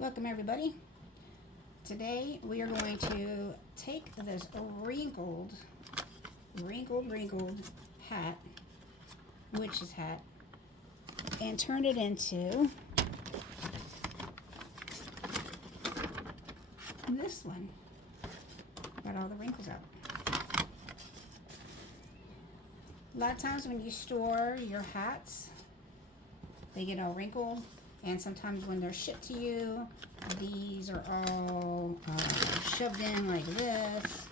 Welcome everybody. Today we are going to take this wrinkled hat, witch's hat, and turn it into this one. Got all the wrinkles out. A lot of times when you store your hats, they get all wrinkled. And sometimes when they're shipped to you, these are all shoved in like this.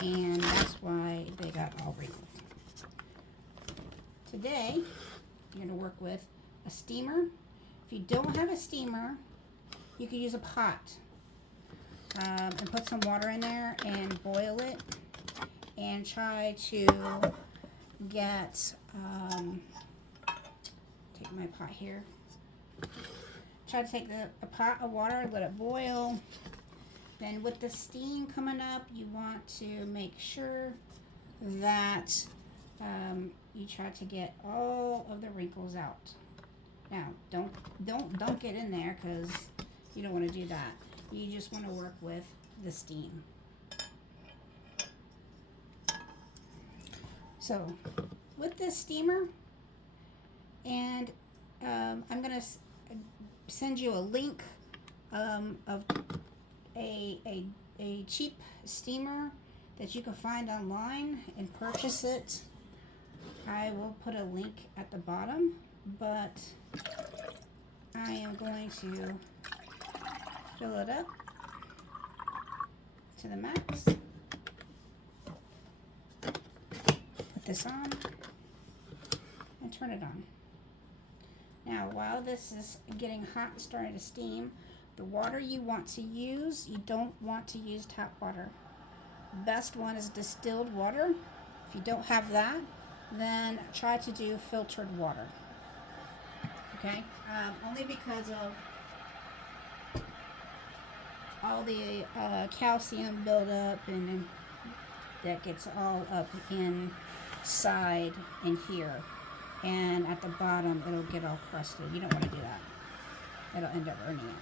And that's why they got all wrinkled. Today, you're going to work with a steamer. If you don't have a steamer, you can use a pot. And put some water in there and boil it. And try to get, take my pot here. Try to take a pot of water, let it boil. Then with the steam coming up, you want to make sure that you try to get all of the wrinkles out. Now, don't get in there because you don't want to do that. You just want to work with the steam. So, with this steamer, and I'm going to send you a link of a cheap steamer that you can find online and purchase it. I will put a link at the bottom, but I am going to fill it up to the max. Put this on and turn it on. Now, while this is getting hot and starting to steam, the water you want to use, you don't want to use tap water. Best one is distilled water. If you don't have that, then try to do filtered water. Okay? Only because of all the calcium buildup and that gets all up inside in here. And at the bottom, it'll get all crusted. You don't want to do that. It'll end up burning it.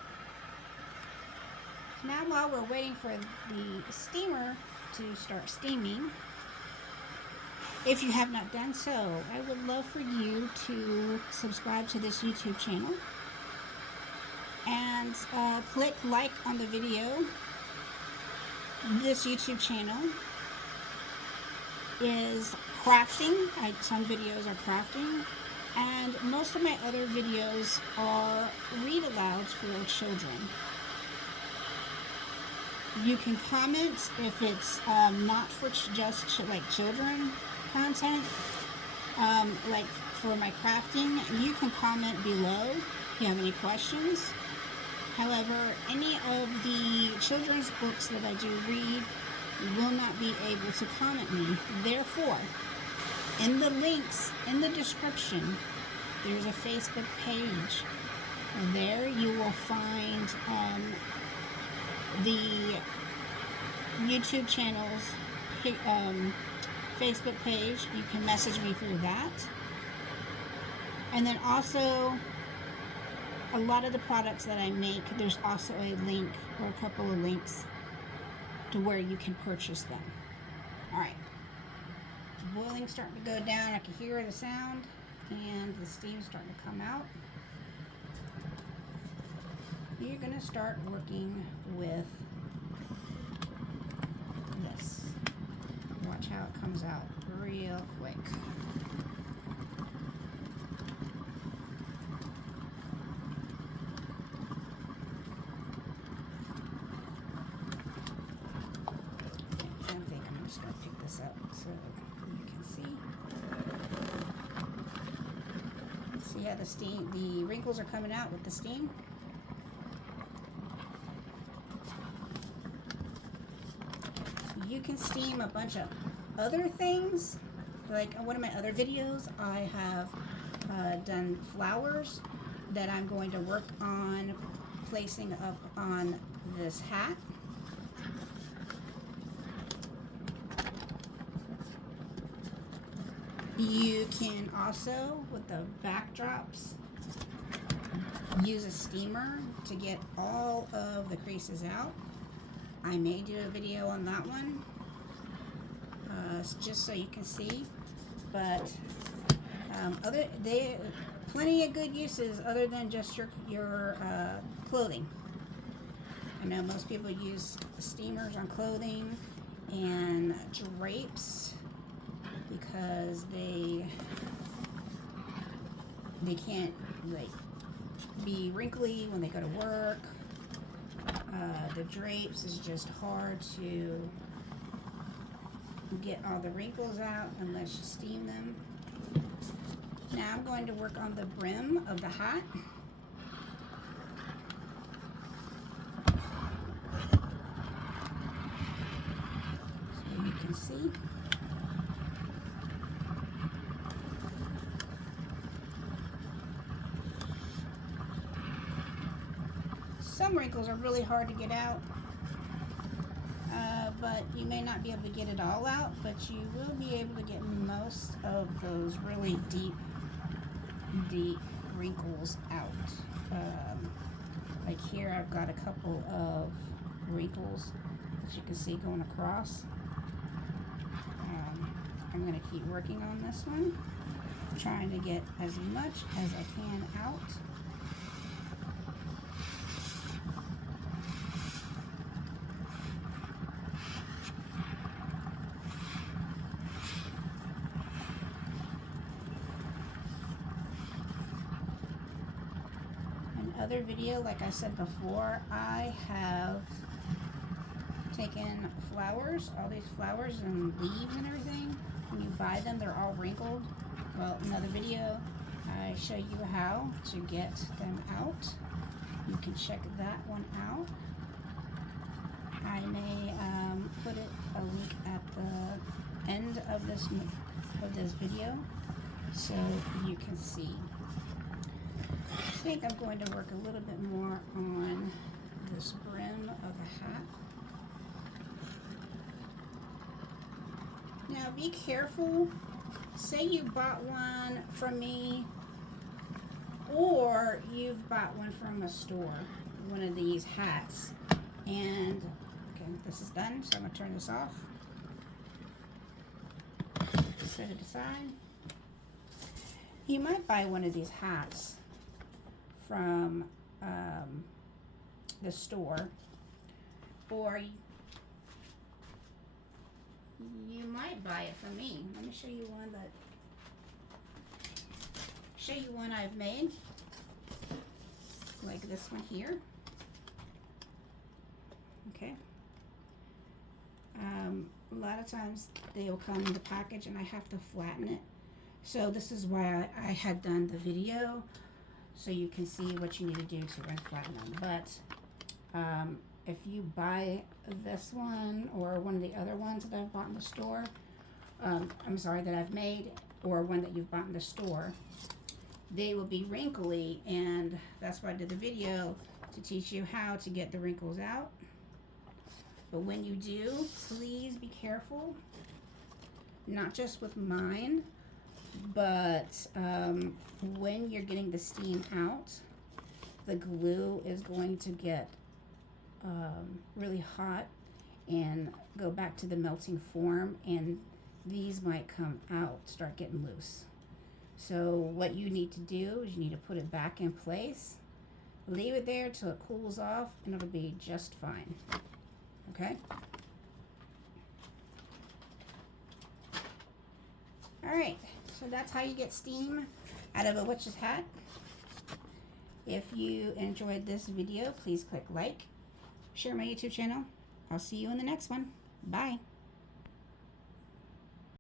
So now while we're waiting for the steamer to start steaming, if you have not done so, I would love for you to subscribe to this YouTube channel and click like on the video. This YouTube channel is crafting. Some videos are crafting, and most of my other videos are read-alouds for children. You can comment if it's not for just like children content. Like for my crafting, you can comment below if you have any questions. However, any of the children's books that I do read, you will not be able to comment me. Therefore, in the links in the description, there's a Facebook page. And there you will find the YouTube channel's Facebook page. You can message me through that. And then also, a lot of the products that I make, there's also a link or a couple of links to where you can purchase them. Alright. Boiling's starting to go down. I can hear the sound, and the steam's starting to come out. You're going to start working with this. Watch how it comes out real quick. Up so you can see. See how the wrinkles are coming out with the steam. You can steam a bunch of other things. Like one of my other videos, I have done flowers that I'm going to work on placing up on this hat. You can also, with the backdrops, use a steamer to get all of the creases out. I may do a video on that one, just so you can see. But plenty of good uses other than just your clothing. I know most people use steamers on clothing and drapes because they can't like be wrinkly when they go to work. The drapes is just hard to get all the wrinkles out unless you steam them. Now I'm going to work on the brim of the hat. So you can see. Some wrinkles are really hard to get out, but you may not be able to get it all out, but you will be able to get most of those really deep wrinkles out. Like here I've got a couple of wrinkles that you can see going across. I'm going to keep working on this one, trying to get as much as I can out. Other video, like I said before, I have taken flowers, all these flowers and leaves and everything. When you buy them, they're all wrinkled. Well, another video, I show you how to get them out. You can check that one out. I may put a link at the end of this video so you can see. I think I'm going to work a little bit more on this brim of the hat. Now be careful. Say you bought one from me, or you've bought one from a store, one of these hats. And, okay, this is done, so I'm going to turn this off. Set it aside. You might buy one of these hats from the store, or you might buy it from me. Let me show you one I've made, like this one here. Okay. A lot of times they will come in the package and I have to flatten it. So this is why I had done the video, so you can see what you need to do to flatten them. But if you buy this one or one of the other ones that I've bought in the store, that I've made, or one that you've bought in the store, they will be wrinkly, and that's why I did the video, to teach you how to get the wrinkles out. But when you do, please be careful, not just with mine, but when you're getting the steam out, the glue is going to get really hot and go back to the melting form, and these might come out, start getting loose. So what you need to do is you need to put it back in place, leave it there till it cools off, and it'll be just fine. Okay? Alright, so that's how you get steam out of a witch's hat. If you enjoyed this video, please click like, share my YouTube channel. I'll see you in the next one. Bye.